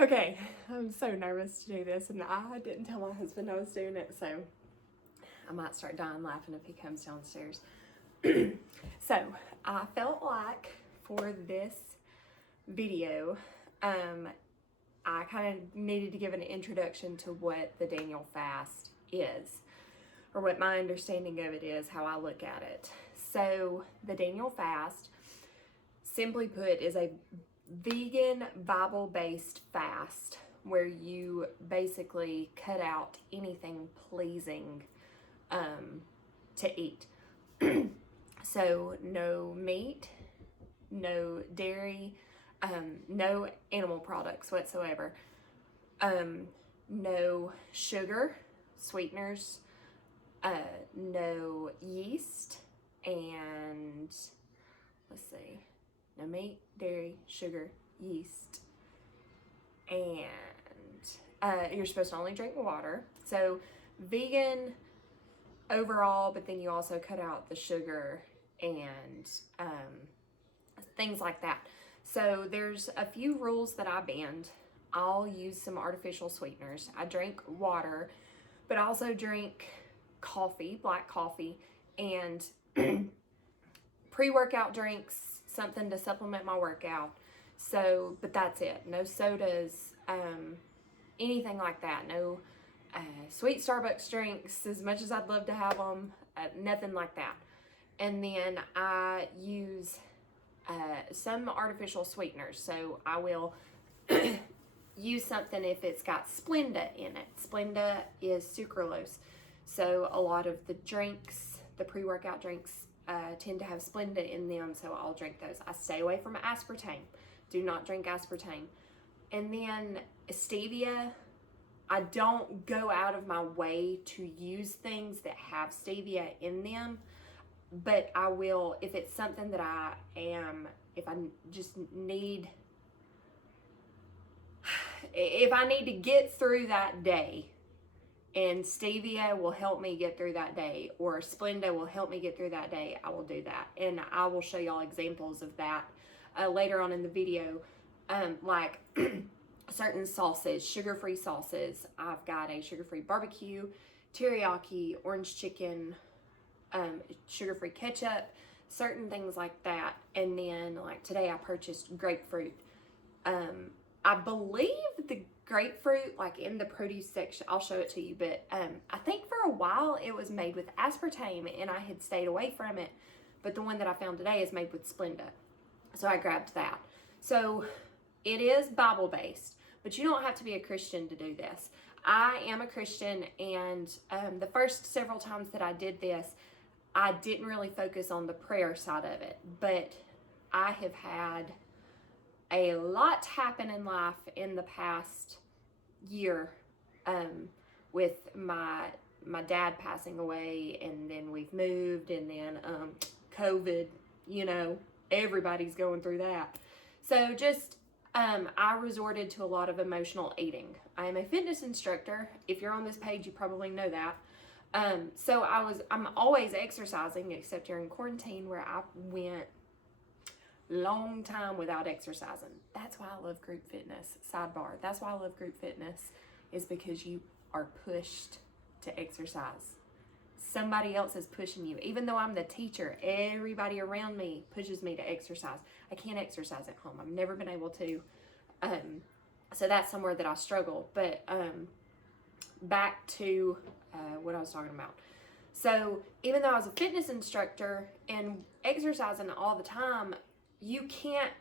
Okay, I'm so nervous to do this, and I didn't tell my husband I was doing it, so I might start dying laughing if he comes downstairs. So, I felt like for this video, I kind of needed to give an introduction to what the Daniel fast is, or what my understanding of it is, how I look at it. So, the Daniel fast, simply put, is a vegan Bible-based fast where you basically cut out anything pleasing to eat. So no meat, no dairy, no animal products whatsoever, no sugar, sweeteners, no yeast, and let's see, no meat, dairy, sugar, yeast, and you're supposed to only drink water. So vegan overall, but then you also cut out the sugar and things like that. So there's a few rules that I banned. I'll use some artificial sweeteners. I drink water, but I also drink coffee, black coffee, and pre-workout drinks, something to supplement my workout. So, but that's it. No sodas, anything like that. No sweet Starbucks drinks, as much as I'd love to have them, nothing like that. And then I use some artificial sweeteners. So I will use something if it's got Splenda in it. Splenda is sucralose. So a lot of the drinks, the pre-workout drinks, tend to have Splenda in them, so I'll drink those. I stay away from aspartame. Do not drink aspartame. And then stevia, I don't go out of my way to use things that have stevia in them, but I will, if it's something that if I need to get through that day, and stevia will help me get through that day, or Splenda will help me get through that day, I will do that. And I will show y'all examples of that later on in the video, like certain sauces, sugar-free sauces. I've got a sugar-free barbecue, teriyaki, orange chicken, sugar-free ketchup, certain things like that. And then like today I purchased grapefruit. I believe the grapefruit, like in the produce section, I'll show it to you, but I think for a while it was made with aspartame and I had stayed away from it, but the one that I found today is made with Splenda, so I grabbed that. So it is Bible based, but you don't have to be a Christian to do this. I am a Christian, and the first several times that I did this, I didn't really focus on the prayer side of it, but I have had a lot happen in life in the past year, with my dad passing away, and then we've moved, and then COVID, you know, everybody's going through that. So just I resorted to a lot of emotional eating. I am a fitness instructor. If you're on this page, you probably know that. So I'm always exercising, except during quarantine, where I went long time without exercising. That's why I love group fitness. Sidebar, that's why I love group fitness, is because you are pushed to exercise. Somebody else is pushing you. Even though I'm the teacher, everybody around me pushes me to exercise. I can't exercise at home. I've never been able to. So that's somewhere that I struggle. But back to what I was talking about. So even though I was a fitness instructor and exercising all the time, you can't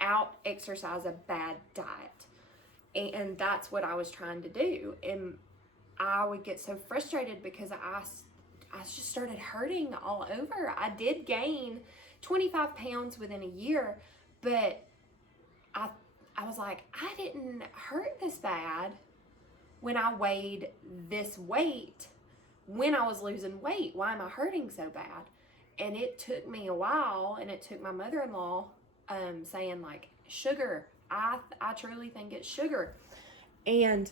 out-exercise a bad diet. And that's what I was trying to do. And I would get so frustrated because I just started hurting all over. I did gain 25 pounds within a year, but I was like, I didn't hurt this bad when I weighed this weight, when I was losing weight. Why am I hurting so bad? And it took me a while, and it took my mother-in-law saying, like, sugar. I truly think it's sugar. And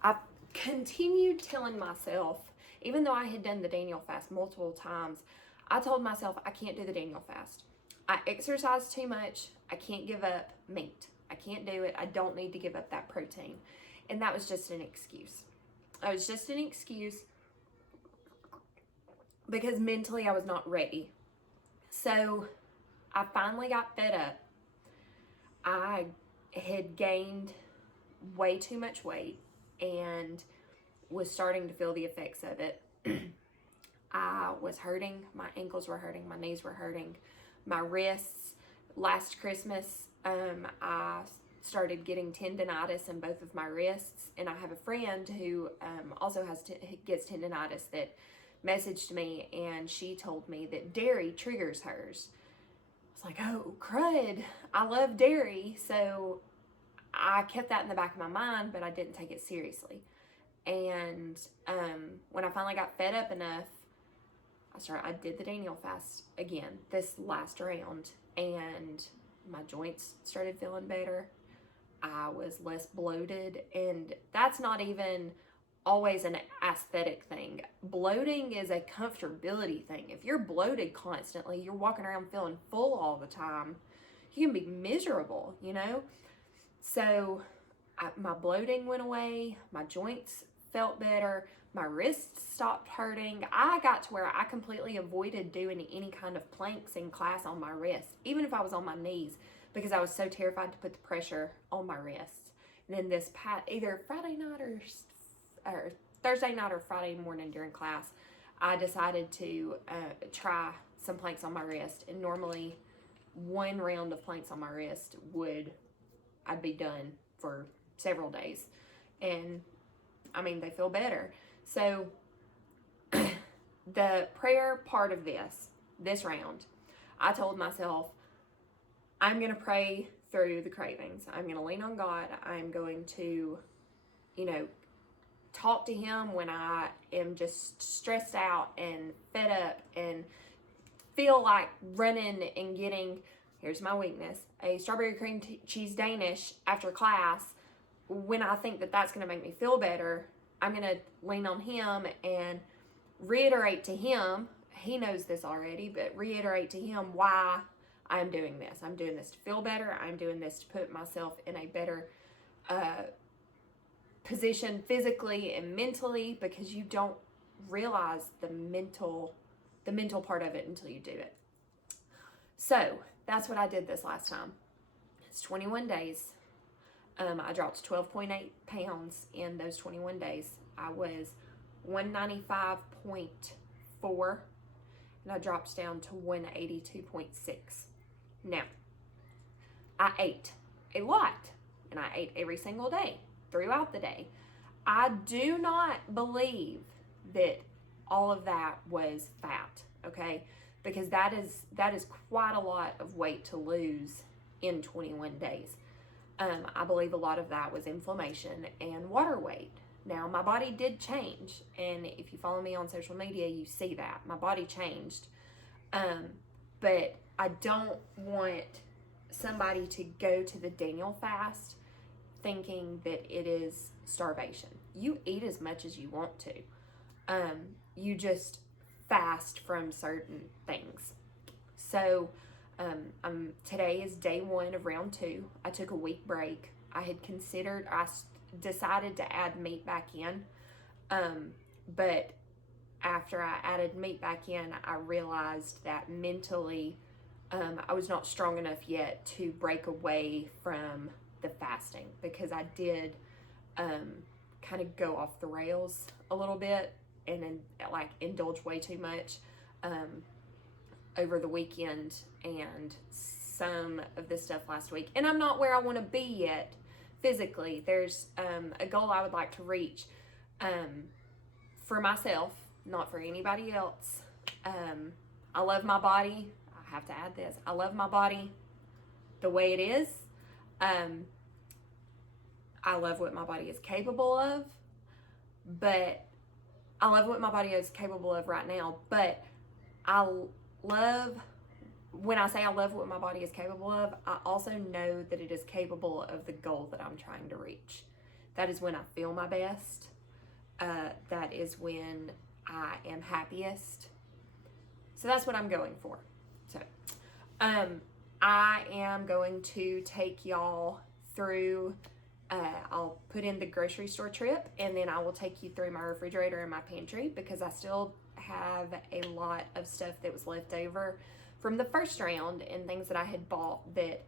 I continued telling myself, even though I had done the Daniel fast multiple times, I told myself I can't do the Daniel fast. I exercise too much. I can't give up meat. I can't do it. I don't need to give up that protein. And that was just an excuse. It was just an excuse because mentally I was not ready. So I finally got fed up. I had gained way too much weight and was starting to feel the effects of it. I was hurting. My ankles were hurting. My knees were hurting. My wrists. Last Christmas, I started getting tendonitis in both of my wrists. And I have a friend who also gets tendonitis that messaged me, and she told me that dairy triggers hers. I was like, oh, crud. I love dairy. So I kept that in the back of my mind, but I didn't take it seriously. And when I finally got fed up enough, I did the Daniel fast again this last round, and my joints started feeling better. I was less bloated, and that's not even always an aesthetic thing. Bloating is a comfortability thing. If you're bloated constantly, you're walking around feeling full all the time, you can be miserable, you know? So my bloating went away, my joints felt better, my wrists stopped hurting. I got to where I completely avoided doing any kind of planks in class on my wrist, even if I was on my knees, because I was so terrified to put the pressure on my wrists. And then this either Friday night or Thursday night or Friday morning during class, I decided to try some planks on my wrist. And normally one round of planks on my wrist I'd be done for several days. And I mean, they feel better. So the prayer part of this round, I told myself, I'm going to pray through the cravings. I'm going to lean on God. I'm going to, talk to him when I am just stressed out and fed up and feel like running and getting, here's my weakness, a strawberry cream cheese Danish after class. When I think that that's going to make me feel better, I'm going to lean on him and reiterate to him, he knows this already, but reiterate to him why I'm doing this. I'm doing this to feel better. I'm doing this to put myself in a better position physically and mentally, because you don't realize the mental part of it until you do it. So that's what I did this last time. It's 21 days. I dropped 12.8 pounds in those 21 days. I was 195.4 and I dropped down to 182.6. Now, I ate a lot, and I ate every single day throughout the day. I do not believe that all of that was fat, okay? Because that is quite a lot of weight to lose in 21 days. I believe a lot of that was inflammation and water weight. Now, my body did change, and if you follow me on social media, you see that. My body changed, but I don't want somebody to go to the Daniel fast thinking that it is starvation. You eat as much as you want to. You just fast from certain things. So today is day 1 of round 2. I took a week break. I decided to add meat back in. But after I added meat back in, I realized that mentally I was not strong enough yet to break away from the fasting, because I did kind of go off the rails a little bit and then indulge way too much over the weekend and some of this stuff last week. And I'm not where I want to be yet physically. There's a goal I would like to reach for myself, not for anybody else. I love my body. I have to add this. I love my body the way it is. I love what my body is capable of, but I love what my body is capable of right now. But when I say I love what my body is capable of, I also know that it is capable of the goal that I'm trying to reach. That is when I feel my best. That is when I am happiest. So that's what I'm going for. So I am going to take y'all through, I'll put in the grocery store trip, and then I will take you through my refrigerator and my pantry, because I still have a lot of stuff that was left over from the first round and things that I had bought that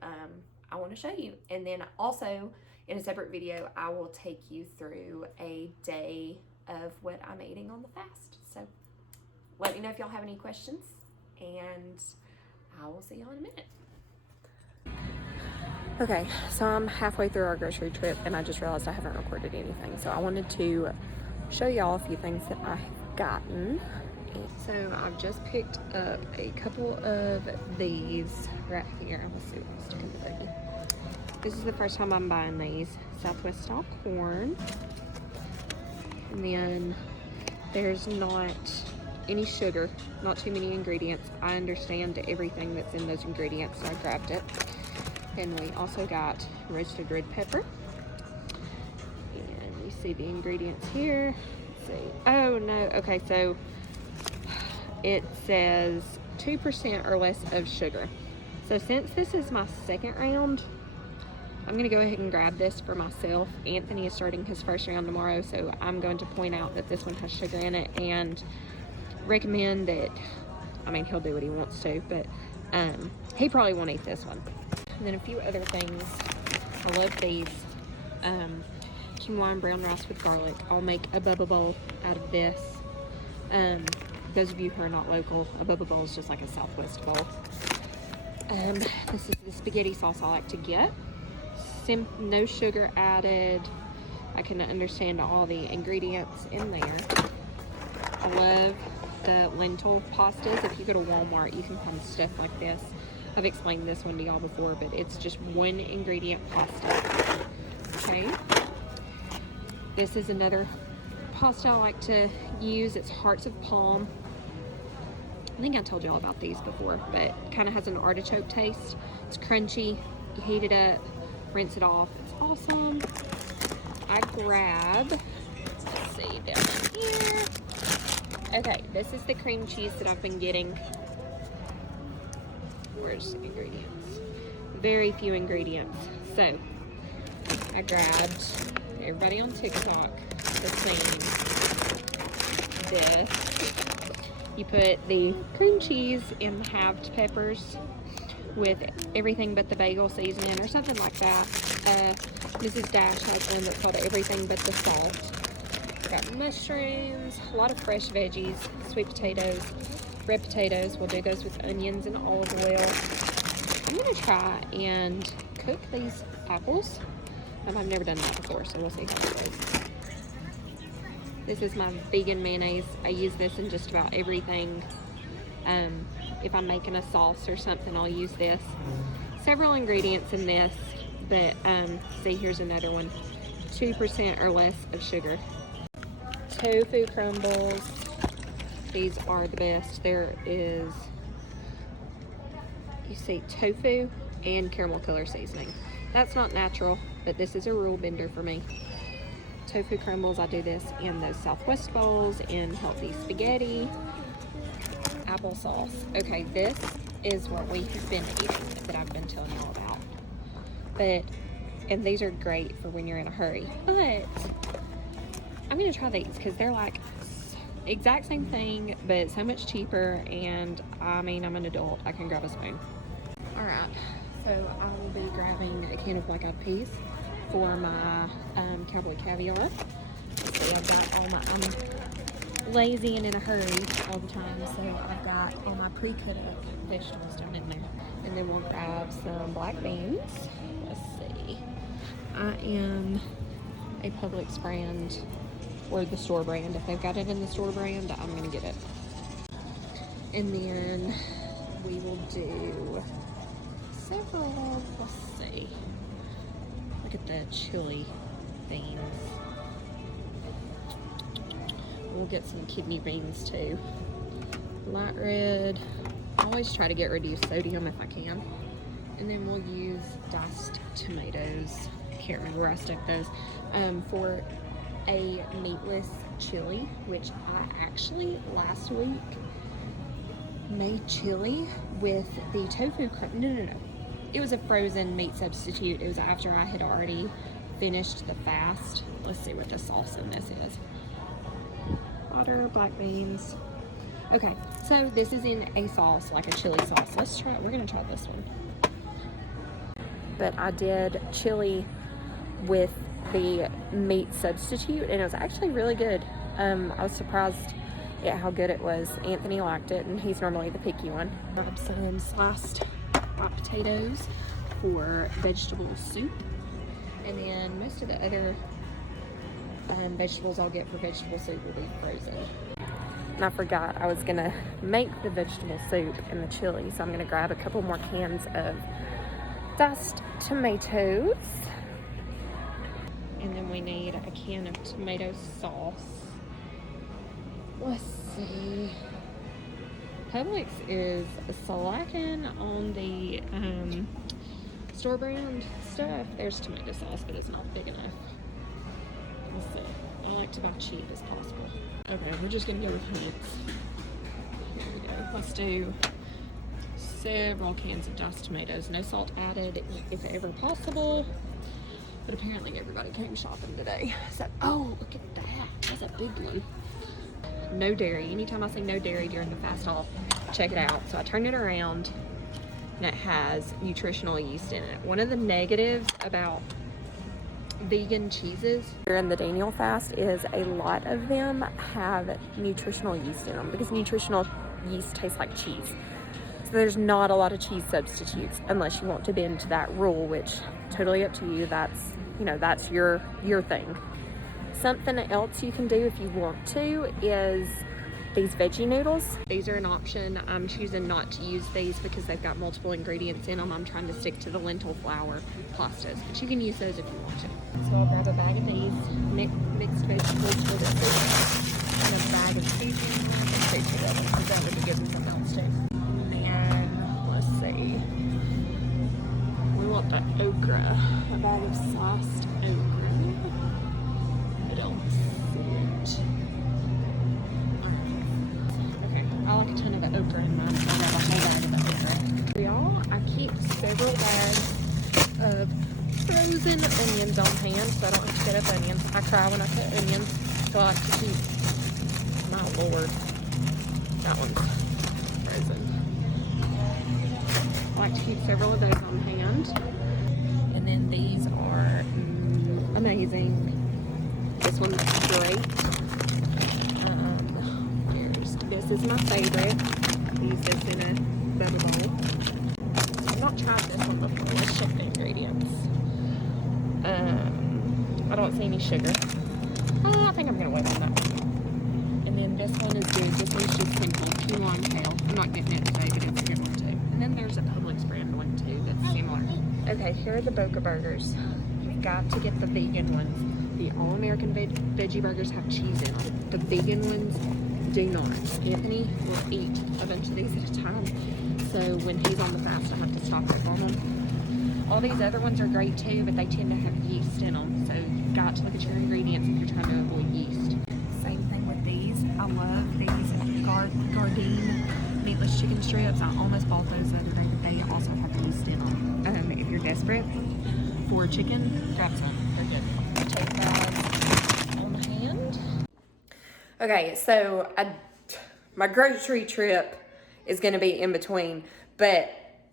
I want to show you. And then also in a separate video, I will take you through a day of what I'm eating on the fast. So let me know if y'all have any questions, and I will see y'all in a minute. Okay, so I'm halfway through our grocery trip, and I just realized I haven't recorded anything. So I wanted to show y'all a few things that I've gotten. So I've just picked up a couple of these right here. Let's see what I'm sticking with it. This is the first time I'm buying these. Southwest style corn. And then there's not any sugar, not too many ingredients. I understand everything that's in those ingredients, so I grabbed it. And we also got roasted red pepper. And you see the ingredients here. Let's see. Oh no, okay, so it says 2% or less of sugar. So since this is my second round, I'm gonna go ahead and grab this for myself. Anthony is starting his first round tomorrow, so I'm going to point out that this one has sugar in it and recommend that, I mean, he'll do what he wants to, but he probably won't eat this one. And then a few other things. I love these quinoa and brown rice with garlic. I'll make a bubba bowl out of this. Those of you who are not local, a bubba bowl is just like a Southwest bowl. This is the spaghetti sauce I like to get. No sugar added. I can understand all the ingredients in there. I love the lentil pastas. If you go to Walmart, you can find stuff like this. I've explained this one to y'all before, but it's just one ingredient pasta. Okay. This is another pasta I like to use. It's Hearts of Palm. I think I told y'all about these before, but kind of has an artichoke taste. It's crunchy. You heat it up, rinse it off. It's awesome. I grab, let's see, down here. Okay, this is the cream cheese that I've been getting. Where's the ingredients? Very few ingredients. So, I grabbed, everybody on TikTok has seen this. You put the cream cheese in the halved peppers with everything but the bagel seasoning or something like that. Mrs. Dash has one that's called everything but the salt. Got mushrooms, a lot of fresh veggies, sweet potatoes, red potatoes. We'll do those with onions and olive oil. I'm gonna try and cook these apples. I've never done that before, so we'll see how it goes. This is my vegan mayonnaise. I use this in just about everything. If I'm making a sauce or something, I'll use this. Several ingredients in this, but see, here's another one. 2% or less of sugar. Tofu crumbles. These are the best. There is, you see, tofu and caramel color seasoning. That's not natural, but this is a rule bender for me. Tofu crumbles, I do this in those Southwest bowls, in healthy spaghetti. Applesauce. Okay, this is what we have been eating that I've been telling y'all about. And these are great for when you're in a hurry. But I'm gonna try these because they're like exact same thing, but so much cheaper. And I mean, I'm an adult, I can grab a spoon. All right, so I will be grabbing a can of black eyed peas for my cowboy caviar. Let's see, I've got all my, I'm lazy and in a hurry all the time, so I've got all my pre-cut up vegetables down in there. And then we'll grab some black beans. Let's see. I am a Publix brand or the store brand. If they've got it in the store brand, I'm gonna get it. And then we will do several, let's see. Look at the chili beans. We'll get some kidney beans too. Light red. I always try to get reduced sodium if I can. And then we'll use diced tomatoes. Can't remember where I stuck those. For a meatless chili, which I actually last week made chili with the tofu crumble. No. it was a frozen meat substitute. It was after I had already finished the fast. Let's see what the sauce in this is. Water, black beans. Okay, so this is in a sauce, like a chili sauce. Let's try it. We're gonna try this one. But I did chili with the meat substitute, and it was actually really good. I was surprised at how good it was. Anthony liked it, and he's normally the picky one. I have some sliced white potatoes for vegetable soup, and then most of the other vegetables I'll get for vegetable soup will be frozen. And I forgot I was gonna make the vegetable soup and the chili, so I'm gonna grab a couple more cans of diced tomatoes, and then we need a can of tomato sauce. Let's see. Publix is slacking on the store brand stuff. There's tomato sauce, but it's not big enough. Let's see. I like to buy cheap as possible. Okay, we're just gonna go with meats. Here we go. Let's do several cans of diced tomatoes. No salt added if ever possible. But apparently everybody came shopping today. So, oh, look at that. That's a big one. No dairy. Anytime I say no dairy during the fast haul, check it out. So I turned it around, and it has nutritional yeast in it. One of the negatives about vegan cheeses during the Daniel fast is a lot of them have nutritional yeast in them, because nutritional yeast tastes like cheese. So there's not a lot of cheese substitutes unless you want to bend to that rule, which totally up to you. That's, you know, that's your thing. Something else you can do if you want to is these veggie noodles. These are an option. I'm choosing not to use these because they've got multiple ingredients in them. I'm trying to stick to the lentil flour pastas, but you can use those if you want to. So I'll grab a bag of these mixed vegetables for the soup, and a bag of seasoning because that would be good with something else too. And let's see, we want the okra, a bag of sliced okra. I don't see it. Okay, I like a ton of okra in mine, so I got a whole bag of the okra. Y'all, I keep several bags of frozen onions on hand, so I don't have to cut up onions. I cry when I cut onions, so I like to keep, my lord, that one's frozen. I like to keep several of those on hand. And then these are amazing. This one's great. This is my favorite. I use this in a butter bowl. I've not tried this one before. Let's check the ingredients. I don't see any sugar. I think I'm gonna wait on that one. And then this one is good. This one's just simple. Key lime kale. I'm not getting it today, but it's a good one too. And then there's a Publix brand one too that's similar. Okay, here are the Boca burgers. You've got to get the vegan ones. The all-American veggie burgers have cheese in them. The vegan ones do not. Anthony will eat a bunch of these at a time. So when he's on the fast, I have to stock up on them. All these other ones are great too, but they tend to have yeast in them. So you've got to look at your ingredients if you're trying to avoid yeast. Same thing with these. I love these Gardein meatless chicken strips. I almost bought those the other day, but they also have yeast in them. If you're desperate for chicken, grab some. They're good. Take that on hand. Okay, so my grocery trip is going to be in between, but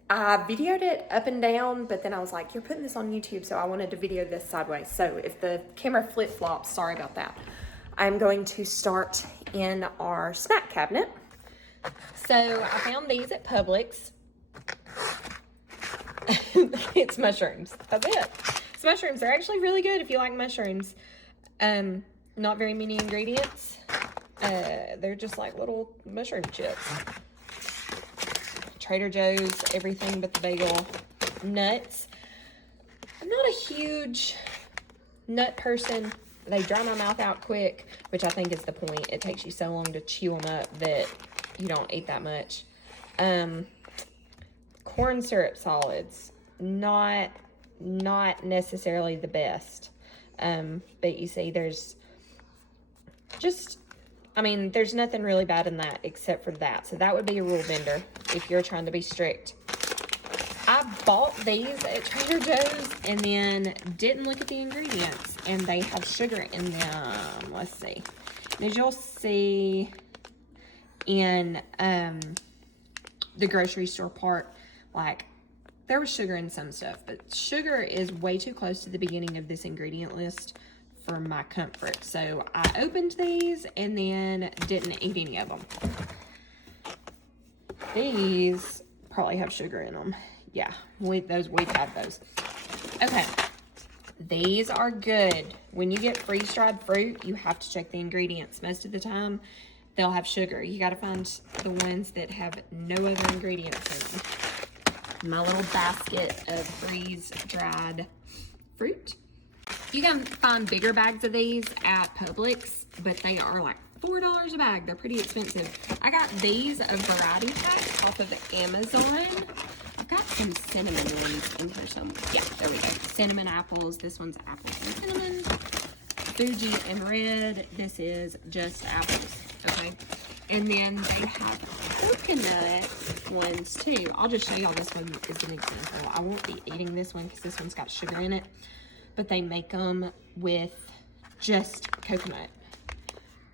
I videoed it up and down, but then I was like, you're putting this on YouTube, so I wanted to video this sideways. So if the camera flip-flops, sorry about that. I'm going to start in our snack cabinet. So I found these at Publix. It's mushrooms. That's it. It's mushrooms. They're actually really good if you like mushrooms. Not very many ingredients. They're just like little mushroom chips. Trader Joe's, everything but the bagel. Nuts. I'm not a huge nut person. They dry my mouth out quick, which I think is the point. It takes you so long to chew them up that you don't eat that much. Corn syrup solids. Not necessarily the best. But you see, there's nothing really bad in that except for that. So that would be a rule bender if you're trying to be strict. I I bought these at Trader Joe's and then didn't look at the ingredients, and they have sugar in them. Let's see. As you'll see in the grocery store part, like, there was sugar in some stuff, but sugar is way too close to the beginning of this ingredient list for my comfort. So I opened these and then didn't eat any of them. These probably have sugar in them. Yeah, we've had those. Okay, these are good. When you get freeze-dried fruit, you have to check the ingredients. Most of the time, they'll have sugar. You got to find the ones that have no other ingredients in them. My little basket of freeze-dried fruit. You can find bigger bags of these at Publix, but they are like $4 a bag. They're pretty expensive. I got these, a variety pack, off of Amazon. I've got some cinnamon ones in here somewhere. Yeah, there we go. Cinnamon apples. This one's apples and cinnamon. Fuji and red. This is just apples. Okay. And then they have coconut ones too. I'll just show y'all this one as an example. I won't be eating this one because this one's got sugar in it. But they make them with just coconut.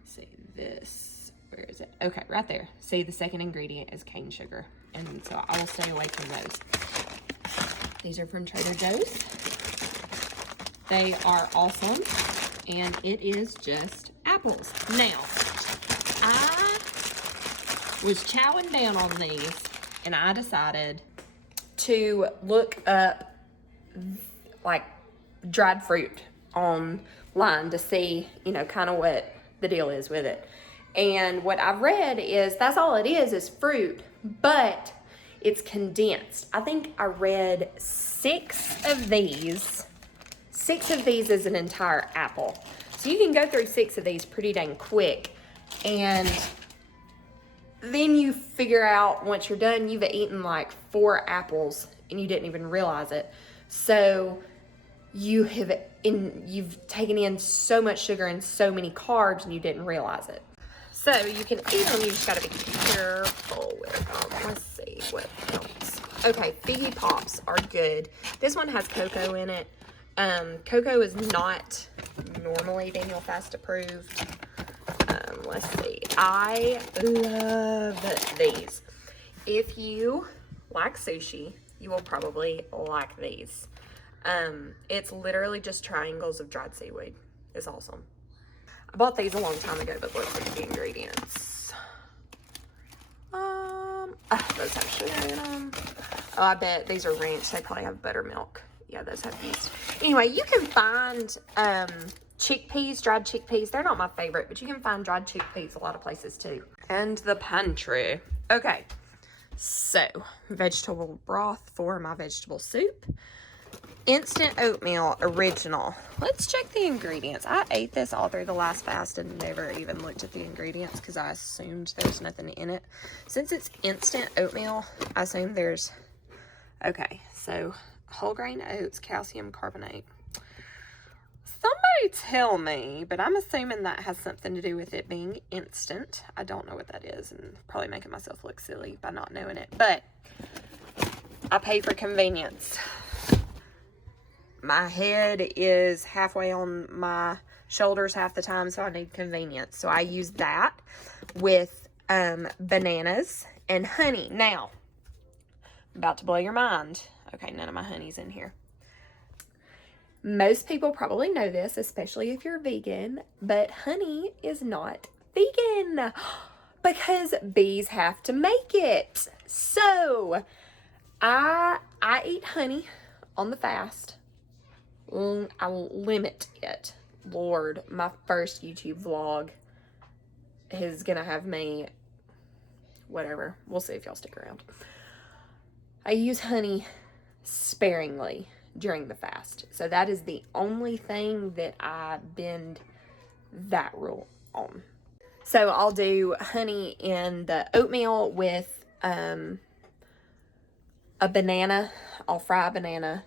See this, where is it? Okay, right there. See, the second ingredient is cane sugar. And so I will stay away from those. These are from Trader Joe's. They are awesome. And it is just apples. Now, I was chowing down on these and I decided to look up like dried fruit online to see, you know, kind of what the deal is with it. And what I've read is that's all it is fruit, but it's condensed. I think I read 6 of these. 6 of these is an entire apple. So you can go through 6 of these pretty dang quick. And then you figure out once you're done, you've eaten like 4 apples and you didn't even realize it. So you've taken in so much sugar and so many carbs and you didn't realize it. So you can eat them, you just gotta be careful with them. Let's see what else. Okay, Figgy Pops are good. This one has cocoa in it. Cocoa is not normally Daniel Fast approved. Let's see. I love these. If you like sushi, you will probably like these. It's literally just triangles of dried seaweed. It's awesome. I bought these a long time ago, but let's look at the ingredients. Those have sugar in them. Oh, I bet these are ranch. They probably have buttermilk. Yeah, those have yeast. Anyway, you can find chickpeas, dried chickpeas. They're not my favorite, but you can find dried chickpeas a lot of places too. And the Pantry. Okay, so vegetable broth for my vegetable soup. Instant oatmeal original. Let's check the ingredients. I ate this all through the last fast and never even looked at the ingredients because I assumed there's nothing in it. Since it's instant oatmeal, I assume there's... Okay, so whole grain oats, calcium carbonate. Somebody tell me, but I'm assuming that has something to do with it being instant. I don't know what that is and probably making myself look silly by not knowing it, but I pay for convenience. My head is halfway on my shoulders half the time, so I need convenience. So I use that with bananas and honey. Now, I'm about to blow your mind. Okay, none of my honey's in here. Most people probably know this, especially if you're vegan, but honey is not vegan because bees have to make it. So I eat honey on the fast. I limit it. Lord, my first YouTube vlog is gonna have me, whatever. We'll see if y'all stick around. I use honey sparingly during the fast. So that is the only thing that I bend that rule on. So I'll do honey in the oatmeal with a banana. I'll fry a banana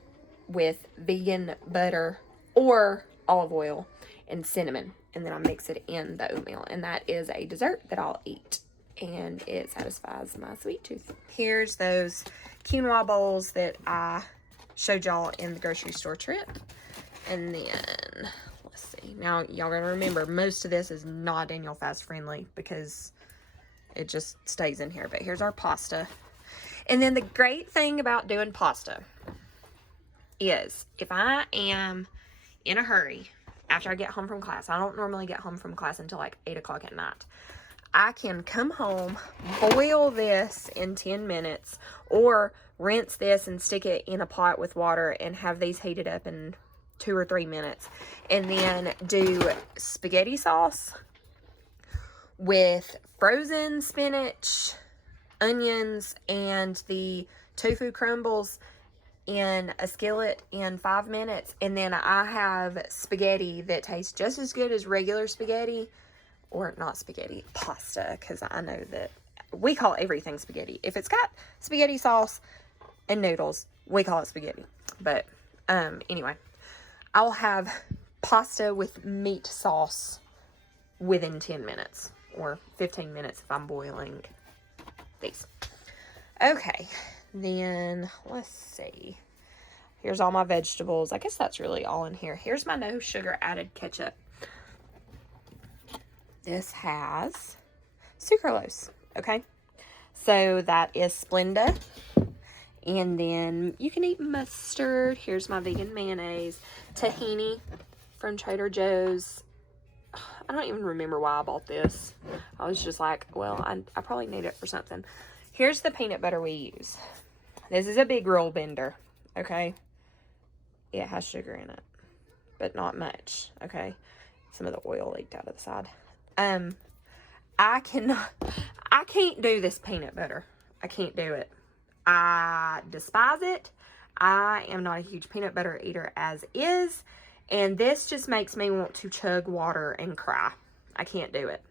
with vegan butter or olive oil and cinnamon, and then I mix it in the oatmeal, and that is a dessert that I'll eat. and it satisfies my sweet tooth. Here's those quinoa bowls that I showed y'all in the grocery store trip. And then, let's see. Now, y'all gotta remember, most of this is not Daniel Fast friendly because it just stays in here. But here's our pasta. And then the great thing about doing pasta is if I am in a hurry after I get home from class, I don't normally get home from class until like 8 o'clock at night. I can come home, boil this in 10 minutes, or rinse this and stick it in a pot with water and have these heated up in 2 or 3 minutes. And then do spaghetti sauce with frozen spinach, onions, and the tofu crumbles in a skillet in 5 minutes. And then I have spaghetti that tastes just as good as regular spaghetti, or not spaghetti, pasta, because I know that we call everything spaghetti. If it's got spaghetti sauce and noodles, we call it spaghetti. But anyway, I'll have pasta with meat sauce within 10 minutes or 15 minutes if I'm boiling these. Okay, then let's see. Here's all my vegetables. I guess that's really all in here. Here's my no sugar added ketchup. This has sucralose, okay? So that is Splenda. And then you can eat mustard. Here's my vegan mayonnaise. Tahini from Trader Joe's. I don't even remember why I bought this. I was just like, well, I probably need it for something. Here's the peanut butter we use. This is a big roll bender, okay? It has sugar in it, but not much, okay? Some of the oil leaked out of the side. I can't do this peanut butter. I can't do it. I despise it. I am not a huge peanut butter eater as is. And this just makes me want to chug water and cry. I can't do it.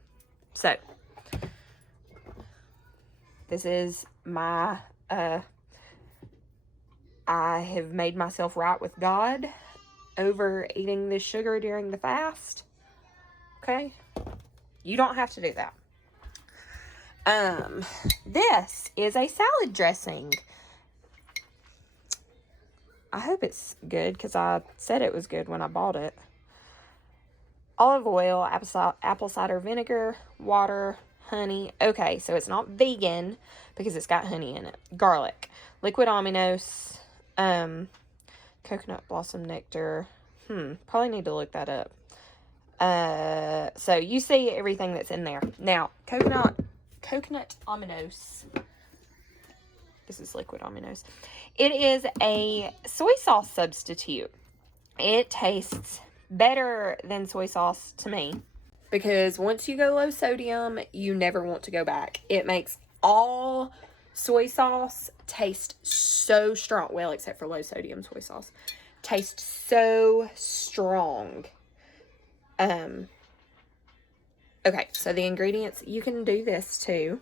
So, this is my, I have made myself right with God over eating this sugar during the fast. Okay? You don't have to do that. This is a salad dressing. I hope it's good because I said it was good when I bought it. Olive oil, apple cider vinegar, water, honey. Okay, so it's not vegan because it's got honey in it. Garlic, liquid aminos, coconut blossom nectar. Probably need to look that up. So you see everything that's in there. Now, coconut aminos. This is liquid aminos. It is a soy sauce substitute. It tastes better than soy sauce to me because once you go low sodium, you never want to go back. It makes all soy sauce taste so strong. Well, except for low sodium soy sauce. Tastes so strong. Okay, so the ingredients, you can do this too.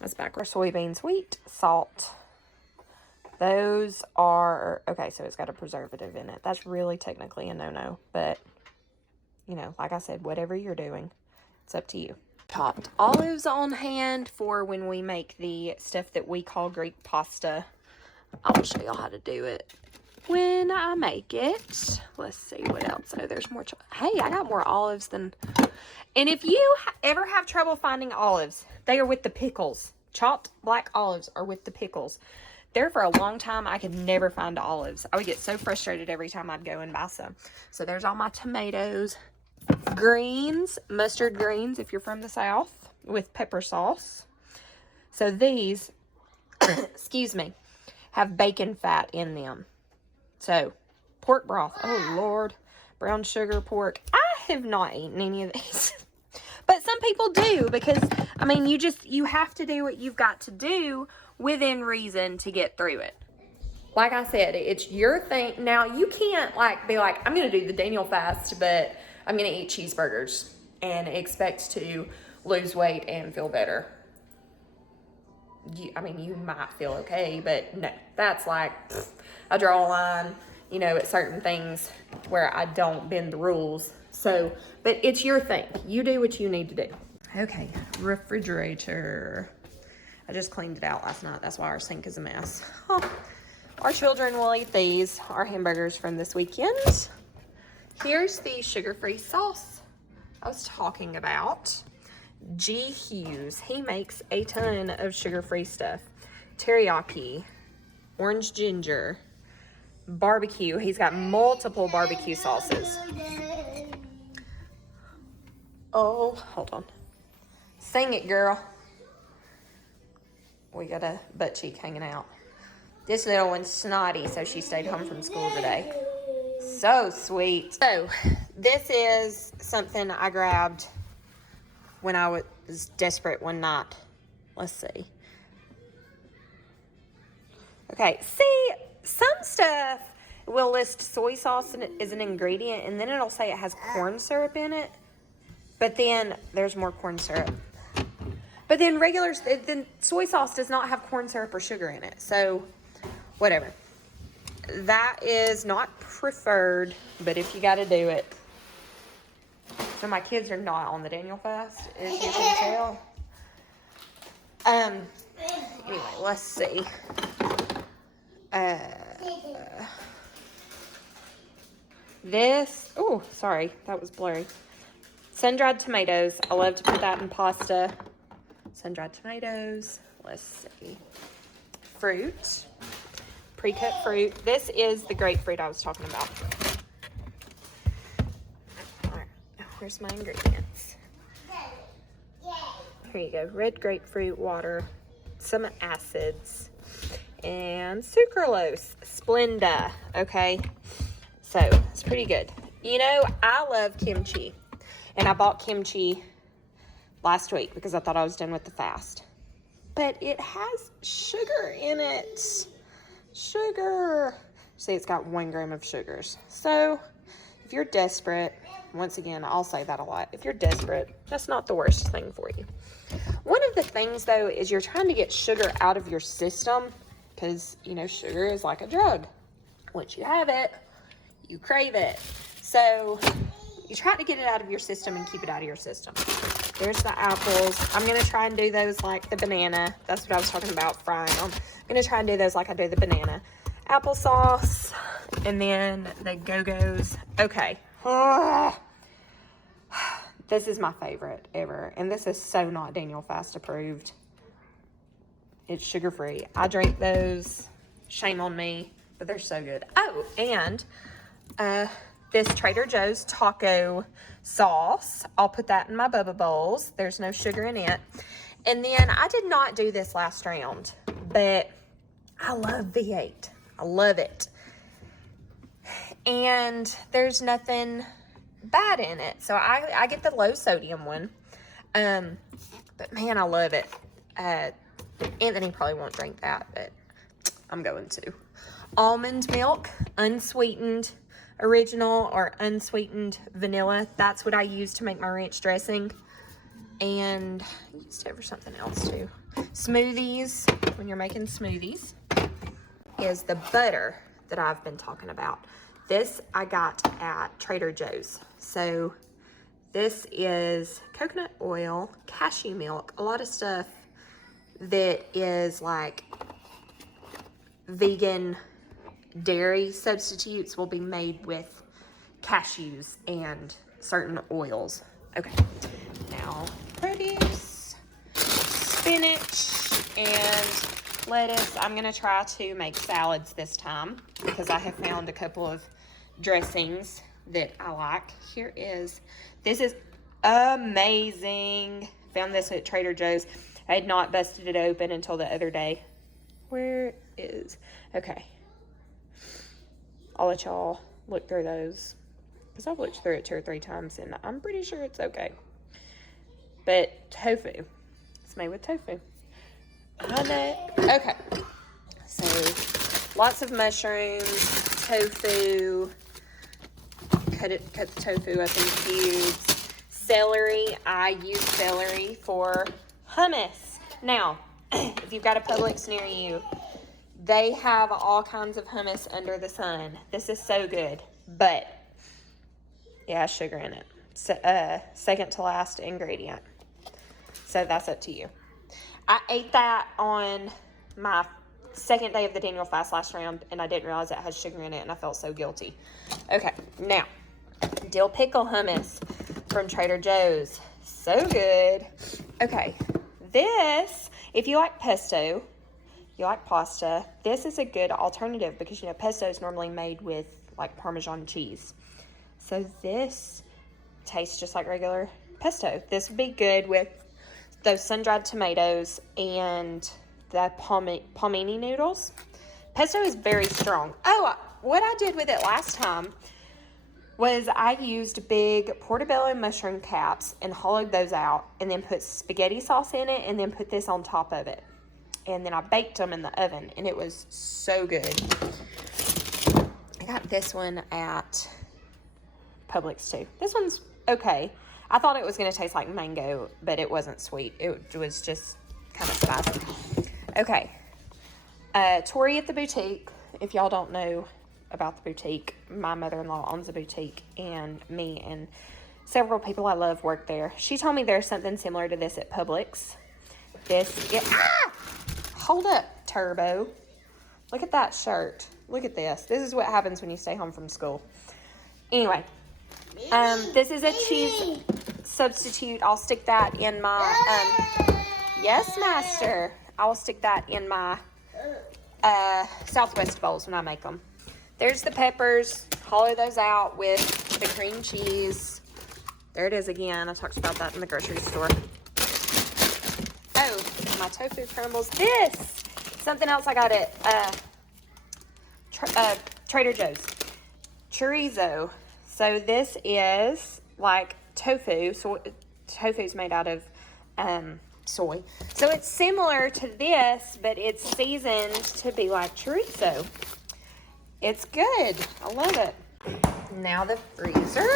Let's back our soybeans, wheat, salt. Those are, okay, so it's got a preservative in it. That's really technically a no-no, but, you know, like I said, whatever you're doing, it's up to you. Chopped olives on hand for when we make the stuff that we call Greek pasta. I'll show y'all how to do it when I make it. Let's see what else. Oh, there's more. Hey, I got more olives than... And if you ever have trouble finding olives, they are with the pickles. Chopped black olives are with the pickles. There for a long time, I could never find olives. I would get so frustrated every time I'd go and buy some. So there's all my tomatoes. Greens, mustard greens if you're from the South, with pepper sauce. So these, excuse me, have bacon fat in them. So, pork broth. Oh, Lord. Brown sugar pork. I have not eaten any of these. But some people do because, I mean, you have to do what you've got to do within reason to get through it. Like I said, it's your thing. Now, you can't, be like, I'm going to do the Daniel fast, but I'm going to eat cheeseburgers and expect to lose weight and feel better. You might feel okay, but no. That's like, I draw a line, at certain things where I don't bend the rules. So, but it's your thing. You do what you need to do. Okay, refrigerator. I just cleaned it out last night. That's why our sink is a mess. Oh, our children will eat these, our hamburgers from this weekend. Here's the sugar-free sauce I was talking about. G. Hughes. He makes a ton of sugar-free stuff. Teriyaki, orange ginger, barbecue. He's got multiple barbecue sauces. Oh, hold on. Sing it, girl. We got a butt cheek hanging out. This little one's snotty, so she stayed home from school today. So sweet. So, this is something I grabbed when I was desperate one night. Let's see. Okay, see, some stuff will list soy sauce as an ingredient, and then it'll say it has corn syrup in it. But then there's more corn syrup. But then then soy sauce does not have corn syrup or sugar in it. So, whatever. That is not preferred, but if you got to do it. So my kids are not on the Daniel fast, as you can tell. Anyway, let's see. This, oh, sorry, that was blurry. Sun-dried tomatoes. I love to put that in pasta. Sun-dried tomatoes. Let's see. Fruit. Pre-cut fruit. This is the grapefruit I was talking about. All right, where's my ingredients? Here you go. Red grapefruit water, some acids, and sucralose. Splenda. Okay, so it's pretty good. You know, I love kimchi, and I bought kimchi last week because I thought I was done with the fast. But it has sugar in it. Sugar. See, it's got 1 gram of sugars. So, if you're desperate, once again, I'll say that a lot. If you're desperate, that's not the worst thing for you. One of the things, though, is you're trying to get sugar out of your system because, you know, sugar is like a drug. Once you have it, you crave it. So, you try to get it out of your system and keep it out of your system. There's the apples. I'm going to try and do those like the banana. That's what I was talking about, frying them. I'm going to try and do those like I do the banana. Applesauce. And then the Go-Go's. Okay. This is my favorite ever. And this is so not Daniel Fast approved. It's sugar-free. I drink those. Shame on me. But they're so good. Oh, and this Trader Joe's taco sauce. I'll put that in my Bubba Bowls. There's no sugar in it. And then I did not do this last round, but I love V8. I love it. And there's nothing bad in it. So I get the low sodium one. But man, I love it. Anthony probably won't drink that, but I'm going to. Almond milk, unsweetened, original or unsweetened vanilla. That's what I use to make my ranch dressing. And I used it for something else too. Smoothies, when you're making smoothies, is the butter that I've been talking about. This I got at Trader Joe's. So this is coconut oil, cashew milk, a lot of stuff that is like vegan dairy substitutes will be made with cashews and certain oils. Okay, now produce, spinach, and lettuce. I'm gonna try to make salads this time because I have found a couple of dressings that I like. This is amazing. Found this at Trader Joe's. I had not busted it open until the other day. Okay. I'll let y'all look through those because I've looked through it 2 or 3 times and I'm pretty sure it's okay. But tofu. It's made with tofu. Okay. So lots of mushrooms, tofu. Cut the tofu up in cubes. Celery. I use celery for hummus. Now, if you've got a Publix near you, they have all kinds of hummus under the sun. This is so good, but yeah, sugar in it. Second to last ingredient. So that's up to you. I ate that on my second day of the Daniel fast last round, and I didn't realize it had sugar in it, and I felt so guilty. Okay, now, dill pickle hummus from Trader Joe's. So good. Okay, this, if you like pesto, you like pasta, this is a good alternative because, you know, pesto is normally made with, like, Parmesan cheese. So this tastes just like regular pesto. This would be good with those sun-dried tomatoes and the palmini noodles. Pesto is very strong. Oh, what I did with it last time was I used big portobello mushroom caps and hollowed those out and then put spaghetti sauce in it and then put this on top of it. And then I baked them in the oven and it was so good. I got this one at Publix too. This one's okay. I thought it was going to taste like mango, but it wasn't sweet. It was just kind of spicy. Okay. Tori at the boutique. If y'all don't know about the boutique, my mother-in-law owns a boutique, and me and several people I love work there. She told me there's something similar to this at Publix. Hold up, Turbo. Look at that shirt. Look at this. This is what happens when you stay home from school. Anyway, this is a cheese substitute. I'll stick that in my, yes, master. I will stick that in my Southwest bowls when I make them. There's the peppers. Hollow those out with the cream cheese. There it is again. I talked about that in the grocery store. Oh, my tofu crumbles. This, something else I got at Trader Joe's. Chorizo. So this is like tofu. So tofu's made out of soy. So it's similar to this, but it's seasoned to be like chorizo. It's good. I love it. Now the freezer.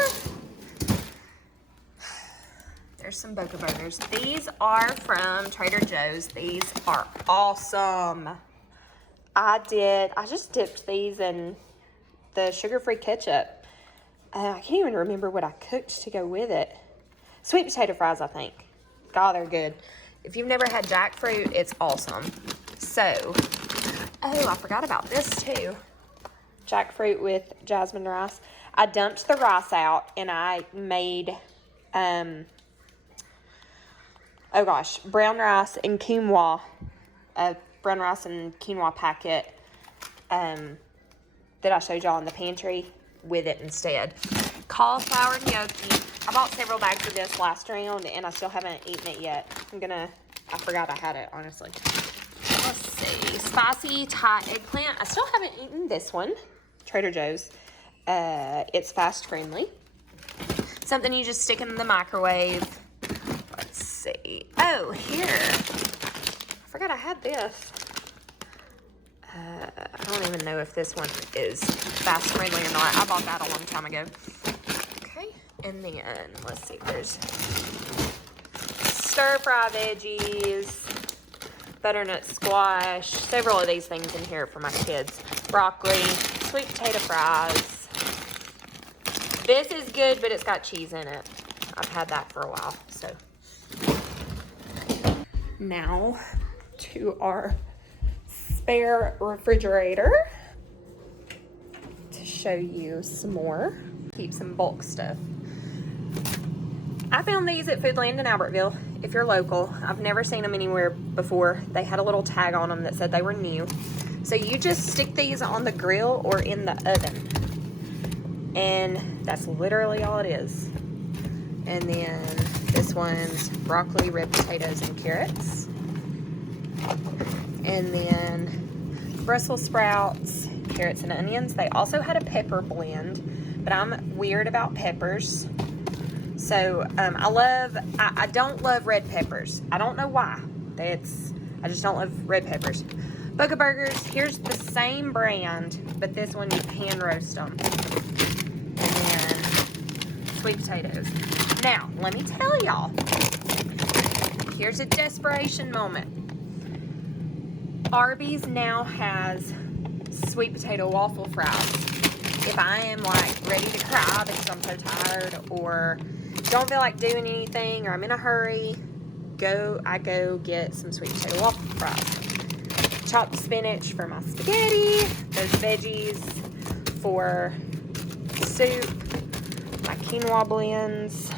There's some Boca Burgers. These are from Trader Joe's. These are awesome. I just dipped these in the sugar-free ketchup. I can't even remember what I cooked to go with it. Sweet potato fries, I think. God, they're good. If you've never had jackfruit, it's awesome. So, oh, I forgot about this too. Jackfruit with jasmine rice. I dumped the rice out and I made, brown rice and quinoa. A brown rice and quinoa packet that I showed y'all in the pantry with it instead. Cauliflower gnocchi. I bought several bags of this last round and I still haven't eaten it yet. I forgot I had it, honestly. Let's see. Spicy Thai eggplant. I still haven't eaten this one. Trader Joe's. It's fast friendly. Something you just stick in the microwave. Let's see. Oh, here. I forgot I had this. I don't even know if this one is fast friendly or not. I bought that a long time ago. Okay, and then let's see. There's stir fry veggies, butternut squash, several of these things in here for my kids. Broccoli, sweet potato fries. This is good, but it's got cheese in it. I've had that for a while, so. Now to our spare refrigerator to show you some more. Keep some bulk stuff. I found these at Foodland in Albertville. If you're local, I've never seen them anywhere before. They had a little tag on them that said they were new. So you just stick these on the grill or in the oven. And that's literally all it is. And then this one's broccoli, red potatoes, and carrots. And then Brussels sprouts, carrots, and onions. They also had a pepper blend, but I'm weird about peppers. So I don't love red peppers. I don't know why. I just don't love red peppers. Boca Burgers, here's the same brand, but this one you pan roast them. And then sweet potatoes. Now, let me tell y'all, here's a desperation moment. Arby's now has sweet potato waffle fries. If I am like ready to cry because I'm so tired or don't feel like doing anything or I'm in a hurry, I go get some sweet potato waffle fries. Chopped spinach for my spaghetti. Those veggies for soup. My quinoa blends.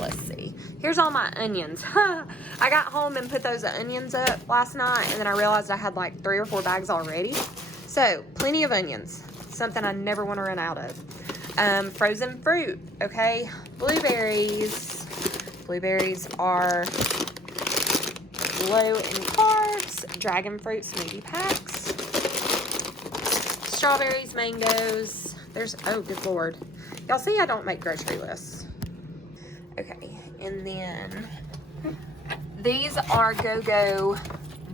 Let's see. Here's all my onions. I got home and put those onions up last night, and then I realized I had like 3 or 4 bags already. So, plenty of onions. Something I never want to run out of. Frozen fruit, okay? Blueberries. Blueberries are low in carbs. Dragon fruit smoothie packs. Strawberries, mangoes. There's, oh, good Lord. Y'all see I don't make grocery lists. Okay, and then these are Go-Go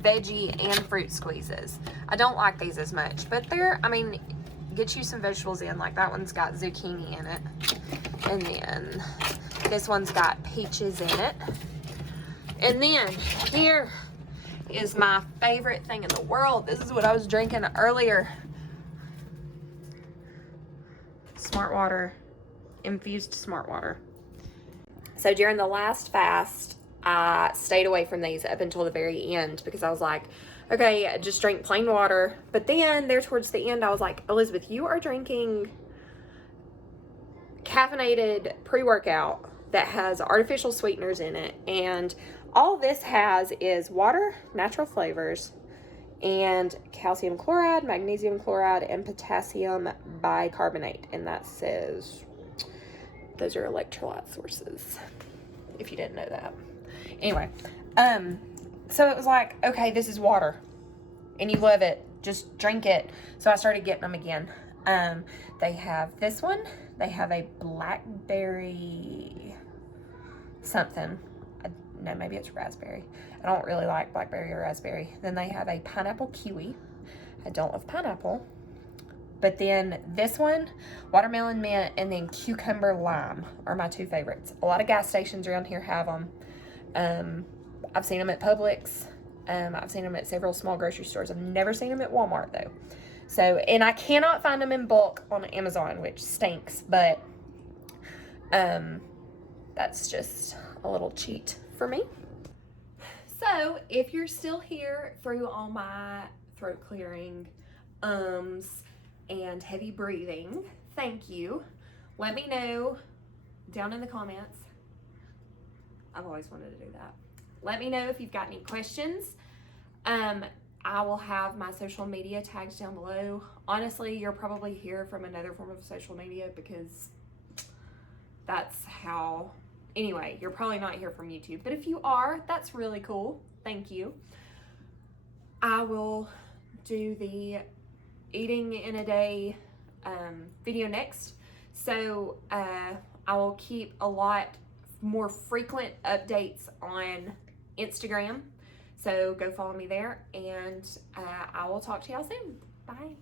veggie and fruit squeezes. I don't like these as much, but they're, I mean, get you some vegetables in. Like that one's got zucchini in it. And then this one's got peaches in it. And then here is my favorite thing in the world. This is what I was drinking earlier. Smart water, infused smart water. So during the last fast, I stayed away from these up until the very end because I was like, okay, just drink plain water. But then there towards the end, I was like, Elizabeth, you are drinking caffeinated pre-workout that has artificial sweeteners in it. And all this has is water, natural flavors, and calcium chloride, magnesium chloride, and potassium bicarbonate. And that says those are electrolyte sources, if you didn't know that. Anyway, so it was like, okay, this is water and you love it, just drink it. So I started getting them again. They have this one, they have a blackberry something. No, maybe it's raspberry. I don't really like blackberry or raspberry. Then they have a pineapple kiwi. I don't love pineapple. But then this one, watermelon mint, and then cucumber lime are my 2 favorites. A lot of gas stations around here have them. I've seen them at Publix. I've seen them at several small grocery stores. I've never seen them at Walmart though. So, and I cannot find them in bulk on Amazon, which stinks, but that's just a little cheat for me. So, if you're still here through all my throat clearing, and heavy breathing, thank you. Let me know down in the comments. I've always wanted to do that. Let me know if you've got any questions. I will have my social media tags down below. Honestly, you're probably here from another form of social media because that's how, anyway, you're probably not here from YouTube. But if you are, that's really cool. Thank you. I will do the eating in a day video next. So I will keep a lot more frequent updates on Instagram. So go follow me there, and I will talk to y'all soon. Bye.